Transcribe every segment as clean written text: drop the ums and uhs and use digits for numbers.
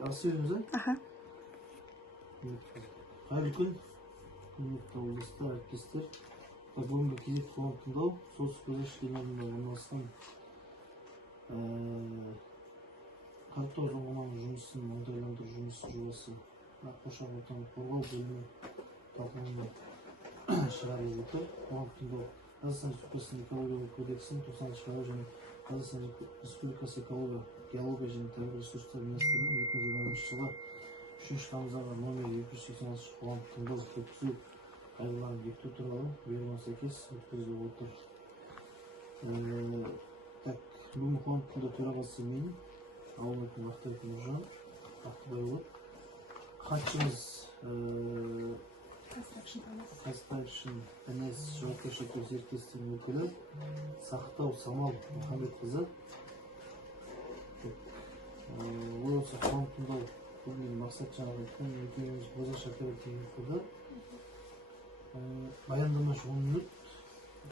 Yaxshi o'zingizlar? Aha. Xayrli kun. Hurmatli do'stlar, arkadaşlar. Bugungi kizet fondida so'z ko'rish kinolarida o'rnashgan 49 o'g'lon жұмысын оңтайландыру жұмысы жобасы қоршаған ортаны қорғау бөлімі талқыланып шығарылып отыр. Оған тыңдау Қазақстан Республикасының экологиялық кодексінің 90-шы бабы және Қазақстан Республикасы геология және табиғи ресурстар министрлігінің 2020 жылы 3 тамыздағы номер 286 қоғамдық тыңдау өткізу қағидаларын бекіту туралы бұйрығына сәйкес өткізіліп отыр. Бүгін қоғамдық тыңдау төрағасы мен ауыл әкімі Ақтайбек Нұржан Ақтыбайұлы, хатшымыз Construction NS жауапкершілігі серіктестігінің өкілі Сақтау Самал Мұхамбетқызы. Осы қоғамдық тыңдау бүгінгі мақсат жаңағы екеуміз болашақ оперативникада баяндамашы 10 минут,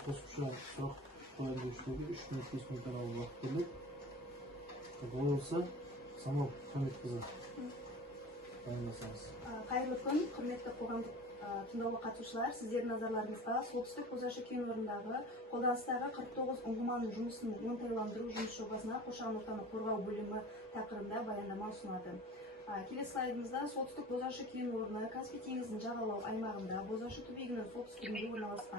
қосымша сұрақ қояр деушілерге 3 минут 5 минут аралық уақыт беріледі. Олай болса, Самал Мұхамбетқызы баяндасаңыз. Қайырлы күн, құрметті қоғамдық тыңдауға қатысушылар, сіздердің назарларыңызға солтүстік Қозжашы кен орнындағы қолданыстағы 49 ұңғыманың жұмысын оңтайландыру жұмыс жобасына қоршаған ортаны қорғау бөлімі тақырыбында баяндама ұсынады. Келесі слайдымызда солтүстік Қозжашы кен орны Каспий теңізінің жағалау аймағында Қозжашы түбегінің солтүстігінде орналасқан.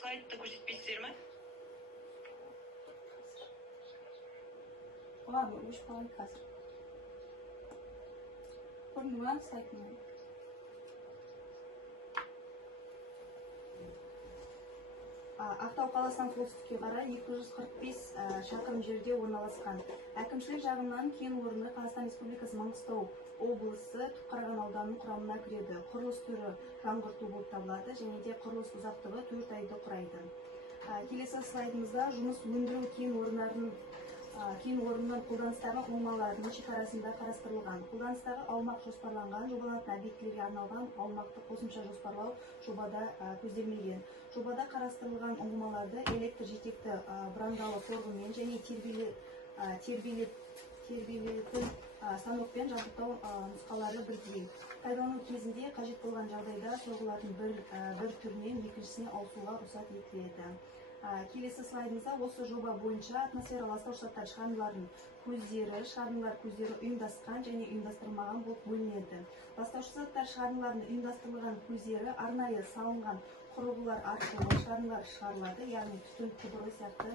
Слайдты көрсетпейсіздер ме? Ладно, өш қалай қазір. Көрінді ма сайтының? Ақтау қаласынан солтүстікке қарай 245 шақырым жерде орналасқан. Әкімшілік жағынан кен орны Қазақстан Республикасы Маңғыстау облысы Түпқараған ауданының құрамына кіреді. Құрылыс түрі жаңғырту болып табылады және де құрылыс ұзақтығы 4 айды құрайды. Келесі слайдымызда жұмыс өндіру кен орнынан қолданыстағы ұңғымаларының шекарасында қарастырылған. Қолданыстағы аумақ жоспарланған, жобалатын объектілерге арналған аумақты қосымша жоспарлау жобада көзделмеген. Жобада қарастырылған ұңғымаларды электр жетекті брандалы сорғымен және тербелетін станокпен жабдықтау нұсқалары бірдей. Пайдалану кезінде қажет болған жағдайда сорғылардың бір түрінен екіншісіне ауысуға рұқсат етіледі. Келесі слайдымызда осы жоба бойынша атмосфера ластауыш заттар шығарындылардың көздері ұйымдасқан және ұйымдастырылмаған болып бөлінеді. Ластауыш заттар шығарындылардың ұйымдастырылған көздері арнайы салынған құрылғылар арқылы шығарындылар шығарылады, яғни түтін құбыры сияқты.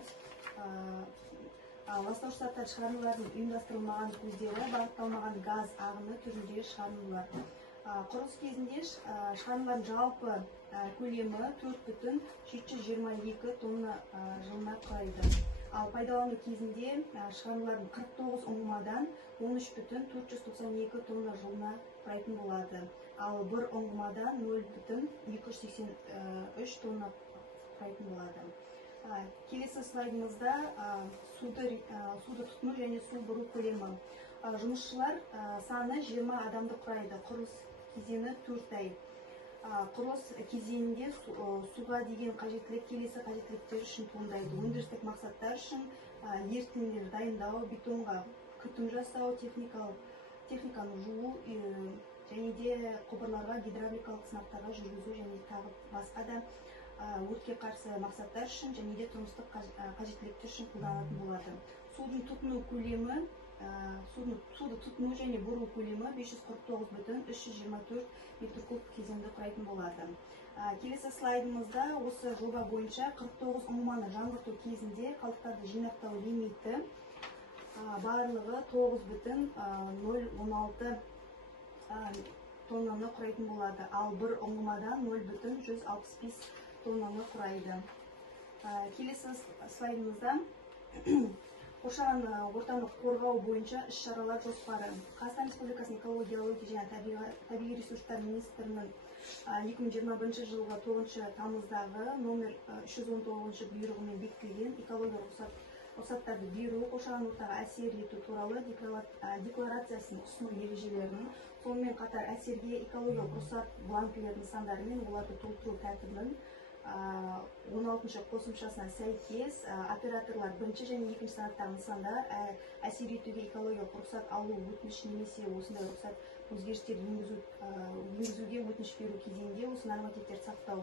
Ластауыш заттар шығарындылардың ұйымдастырылмаған көздері бағытталмаған газ ағыны түрінде шығарындылар. Құрылыс кезінде шығарындылардың жалпы көлемі 4,722 тонна жылына құрайды. Ал пайдалану кезінде шығарындылардың 49 ұңғымадан 13,492 тонна жылына құрайтын болады. Ал бір ұңғымадан 0,283 тонна құрайтын болады. Келесі слайдымызда суды тұтыну және су бұру көлемі. Жұмысшылар саны 20 адамды құрайды. Құрылыс кезеңі 4 ай. Құрылыс кезеңінде суға деген қажеттілік келесі қажеттіліктер үшін туындайды. Өндірістік мақсаттар үшін ерітінділер дайындау, бетонға күтім жасау, техниканы жуу және де құбырларға гидравликалық сынақтарға жүргізу және тағы басқа да өртке қарсы мақсаттар үшін және де тұрмыстық қажеттіліктер үшін қолданылатын болады. Суды тұтыну және бұру көлемі 549,324 метр куб кезеңді құрайтын болады. Келесі слайдымызда осы жоба бойынша 49 ұңғыманы жаңғырту кезінде қалдықтарды жинақтау лимиті барлығы 9,016 тоннаны құрайтын болады, ал бір ұңғымадан 0,165 тоннаны құрайды. Келесі слайдымызда қоршаған ортаны қорғау бойынша іс-шаралар жоспары. Қазақстан Республикасының экология және табиғи ресурстар министрінің 2021 жылғы 9 тамыздағы номер 319 бұйрығымен бекітілген экология рұқсаттарды беру, қоршаған ортаға әсер ету туралы декларациясын ұсыну ережелерінің, сонымен қатар әсерге экологиялық рұқсат бланкілерінің сандары мен оларды толтыру тәртібін 16 қосымшасына сәйкес операторлар бірінші және екінші санаттағы нысандар әсер етуге экологиялық рұқсат алу өтініш немесе осындай рұқсат өзгерістер енгізуге өтініш беру кезеңінде осы нормативтерді сақтау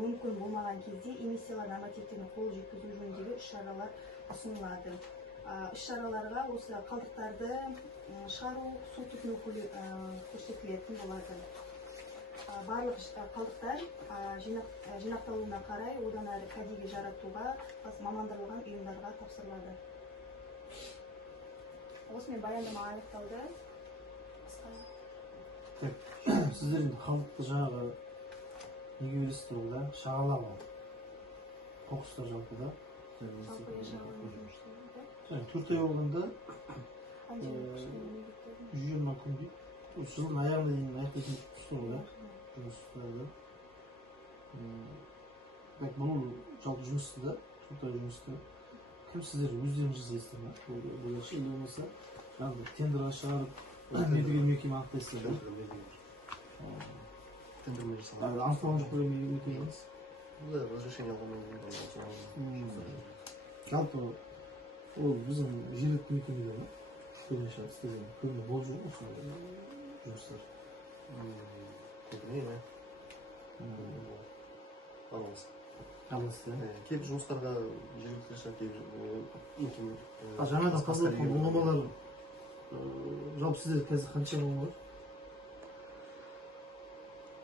мүмкін болмаған кезде эмиссиялар нормативтеріне қол жеткізу жөніндегі іс-шаралар ұсынылады. Іс-шараларға осы қалдықтарды шығару, су тұтыну көрсетілетін болады. Барлық қалдықтар жинақталуына қарай одан әрі кәдеге жаратуға мамандырылған ұйымдарға тапсырылады. Осымен баяндама аяқталды. Сіздер қалдықты жаңағы неге бересіздер ол да? Шағалаға қоқыстар жалпы да? Төрт ай болғанда 120 күн дейді. Жылдың аяғына дейін аяқтайтын күшті ғой, жұмыстарды. Бұл жалпы жұмысты да, төрт ай жұмысты. Кім сіздер өздеріңіз жасайсыздар ма? Болашақ или болмаса жаңағы тендерға шығарып, мердігер мекеме анықтайсыздар да? Тендермен жасалады. Анықталған жоқ қой мекемеңіз? Да, разрешение алғаннан кейін. Жалпы ол біздің жергілікті мекемелер ме? Көбінесе істеген, көбіне болып жүр ме осындай жұмыстар? Көбіне, Анасы. Анасы, да? Кейбір жұмыстарға жергілікті шығар, кейбір мекеме. Жаңадан қазылған ұңғымалар, жалпы сіздер қазір қанша ұңғыма бар?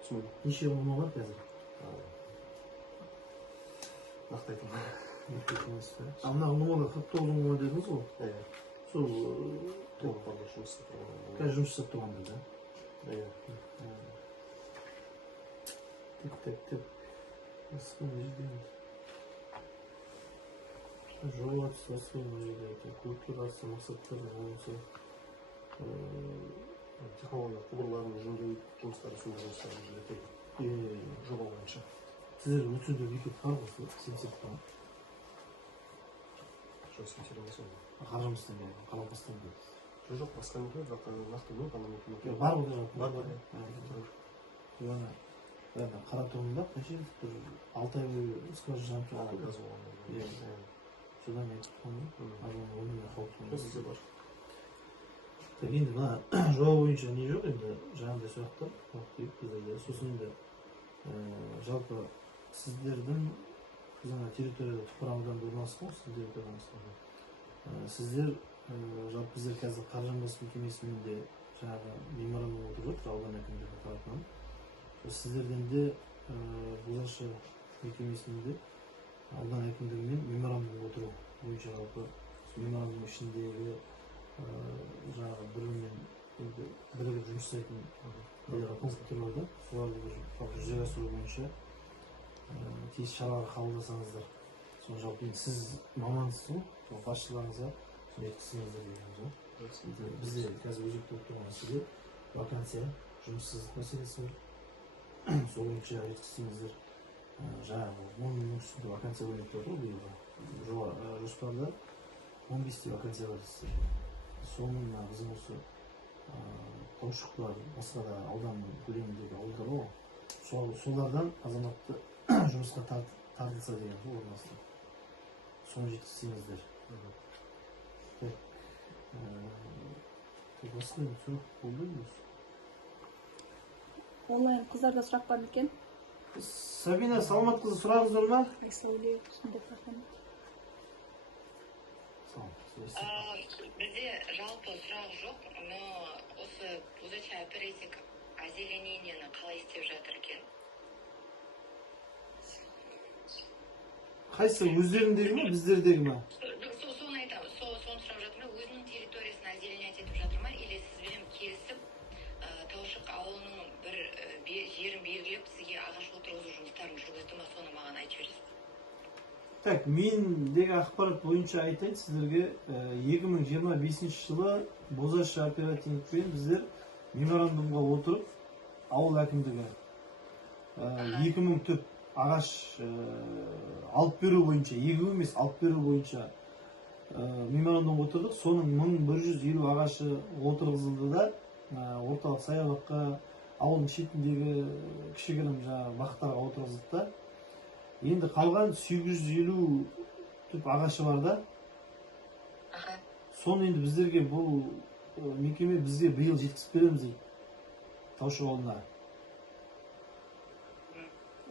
Түсінбеймін. Неше ұңғыма бар қазір? Нақты айтамын. Мына ұңғымалар 49 ұңғыма дедіңіз ғой? Сол толықпарлы жұмыс істеп қазір жұмыс жасап тұрғандар да? Тек. Басқа не жерде еді? Жоба басқа не жерде еді? Культурасы, мақсаттары болса технология құбырларын жөндеу жұмыстары, сондай жұмыстары жүргізіледі. Жоба бойынша. Сіздер өтуде бекет бар ғой, сенсерді бар? Жоқ, сенсер емес ол. Қаржымыстан бері, қалампастан бері. Жоқ, басқа мекеме, бірақ нақты білмеймін, қандай мекеме. Бар ғой жалпы? Бар. Қаратауында қанша бір 6 ай бойы скважина жанып жатыр. Газ болғанда. Содан айтып қалмын, адам өміріне қауіп туындайды. Бізде бар. Енді мына жоба бойынша не жоқ, енді жаңағыдай сұрақтар біздерде. Сосын енді жалпы сіздердің жаңа территорияда тұқырамыдан орналасқан, сіздер территориямызда. Сіздер жалпы біздер қазір қаржанбас мекемесімен де жаңағы меморандум отырып жатыр аудан әкімдігі тарапынан. Сіздерден де Бұзашы мекемесімен де аудан әкімдігімен меморандум отыру бойынша жалпы меморандум ішіндегі жаңағы бірігіп жұмыс жасайтын пункттер бар да, соларды жүзеге асыру бойынша тиісті шаралар қабылдасаңыздар. Соны жалпы сіз мамансыз ғой, басшыларыңызға соны жеткізсеңіздер дегеніміз ғой. Бізде қазір өзекті болып тұрған мәселе вакансия, жұмыссыздық мәселесі бар. Сол бойынша жеткізсеңіздер жаңағы 10 мыңның үстінде вакансия бөлініп тұр ғой биылғы жоспарда 15 вакансия бар дейсіздер. Соның біздің осы таушықлар, басқа да аудан көлеміндегі ауылдар ғой, солардан азаматты жұмысқа тартылса деген ғой орналастырып. Соны жеткізсеңіздер. Басқа енді сұрақ болды ма? Онлайн қыздарда сұрақ бар екен. Сабина, Саламат қызы сұрағыңыз бар ма? Бізде жалпы сұрақ жоқ, но осы Бұзашы оперативтік озеленениені қалай істеп жатыр екен? Қайсы, өздеріндегі ме, біздердегі ме? Соны айтамын, соны сұрап жатыр ма, өзінің территориясын озеленять етіп жатыр ма, или сізбен келісіп Таушық ауылының бір жерін белгілеп сізге ағаш отырғызу жұмыстарын жүргізді ма, соны маған айтып жібересіз. Так, мендегі ақпарат бойынша айтайын сіздерге 2025 жылы Бұзашы оперативникпен біздер меморандумға отырып ауыл әкімдігі 2000 түп ағаш алып беру бойынша, егу емес алып беру бойынша меморандумға отырдық. Соның 1150 ағашы отырғызылды да орталық саябаққа, ауылдың шетіндегі кішігірім бақтарға отырғыздық та. Енді қалған 850 түп ағашы бар да. Аха. Соны енді біздерге бұл мекеме бізге биыл жеткізіп береміз дейді. Таушық ауылына.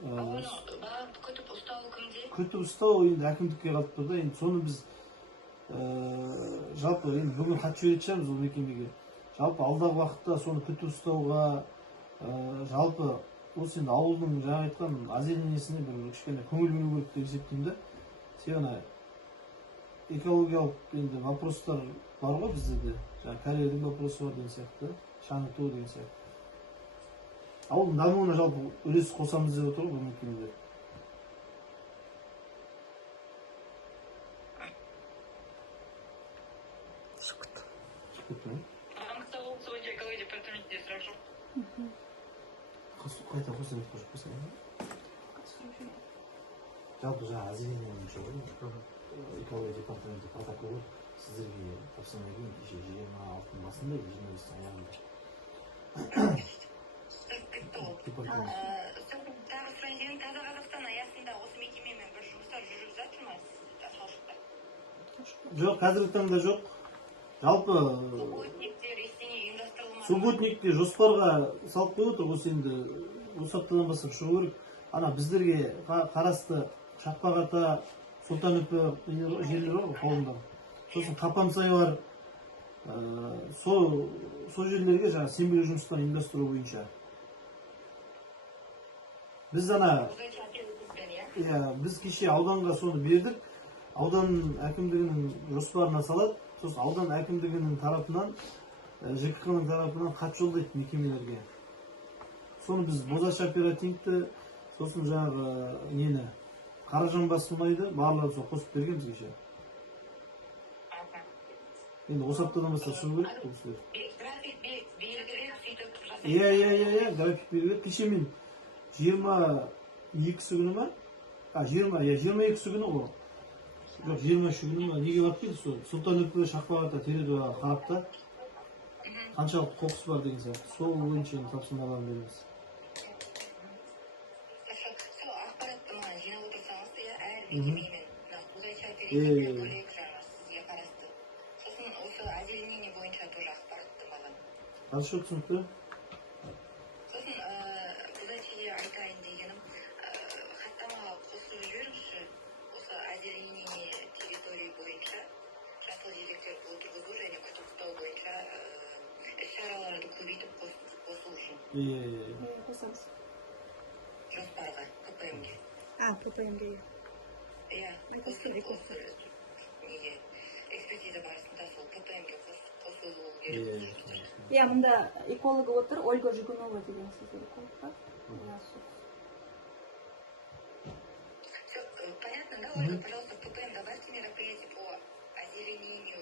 Оны баға күтіп ұстауы кімде? Күтіп ұстау енді әкімдікке қалып тұр да. Енді соны біз жалпы енді бүгін хат жіберетшіміз ол мекемеге. Жалпы алдағы уақытта соны күтіп ұстауға жалпы осы енді ауылдың жаңа айтқан озеленесіне бір кішкене көңіл бөлу керек деп есептеймін да. Себебі экологиялық енді вопростар бар ғой бізде де. Жаңа карьердің вопросы бар деген сияқты, шаңыту деген сияқты. Ауылдың дамуына жалпы үлес қосамыз деп отыр ғой бұл мекемелер. Шықты ма? Маңғыстау облысы бойынша экология департаментінде сұрақ жоқ. Қайта қосып қойса. Жалпы жаңа озелене бойынша экология департаменті протоколы сіздерге тапсырма берген кеше 26-ның басында 25-ің аяғында. Тағы сұрайын дегенім, Таза Қазақстан аясында осы мекемемен бір жұмыстар жүріп жатыр ма Таушықта? Жоқ, қазіргі таңда жоқ. Жалпы Субботниктер ештеңе ұйымдастырылмады. субботникте жоспарға салып қойып отыр. Осы енді осы аптадан бастап шығу керек. Ана біздерге қарасты Шақпақ-Ата, Сұлтан-Үпі жерлер бар ғой ауылдар. Сосын Қапансай бар. Сол жерлерге жаңа сенбелік жұмыстарын ұйымдастыру бойынша. Біз біз кеше ауданға соны бердік. Аудан әкімдігінің жоспарына салады. Сосын аудан әкімдігінің тарапынан, ЖКХ-ның тарапынан хат жолдайды мекемелерге. Соны біз Бозаш оперативті, сосын жаңағы нені Қаражан басылмайды, барлығы сол қосып бергенбіз кеше. Енді осы аптадан бастап шығу керек бұл кісілер. График белгілеп сөйтіп жасайды. Иә, график белгілеп. Кеше мен 22-сі күні ма? 22-сі күні ғой. Жоқ, 23-ші күні ма? Неге барып келді сол? Сұлтан-Үпі, Шақпақ-Ата, Тередуға қарап та қаншалықты қоқыс бар деген сияқты. Сол бойынша тапсырмаларын береміз. Сол ақпаратты маған жинап отырсаңыз, әр мекемемен Бозайша оперативтер бөлек жаңа сізге қарасты. Сосын осы озеленение бойынша тоже ақпаратты маған. Хорошо, түсінікті. Сосын Бозайшеге айтайын дегенім, хаттамаға қосып жіберіңізші осы озеленение территории бойынша жасыл желектерді отырғызу және күтіп ұстау бойынша іс-шараларды көбейтіп қосу үшін Қосамыз. жоспарға, КПМ-ге. КПМ-ге. Иә, осы неге экспертиза барысында сол КПМ-ге қосылу керек. Иә, мұнда экологы отыр, Ольга Жигунова деген сізге эколог бар. Все понятно, да, Ольга? Пожалуйста, в КПМ добавьте мероприятия по озеленению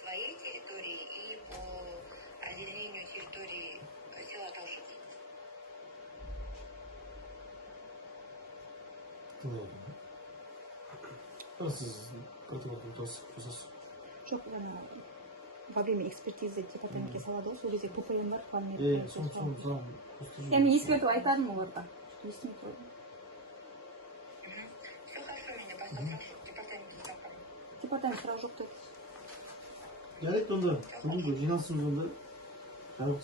своей территории и по озеленению территории села Таушық. Сіз протокол жасасыз. Жоқ, во время экспертизы департаментке салады ғой, сол кезде КПМ бар, Соны ескертіп айтадым оларға. Естімей қойдым. Все хорошо, менде басқа сұрақ жоқ, департаментке тапқан. Департамент сұрақ жоқ деді. жарайды онда. Бүгінгі жиналысымыз онда. Жабық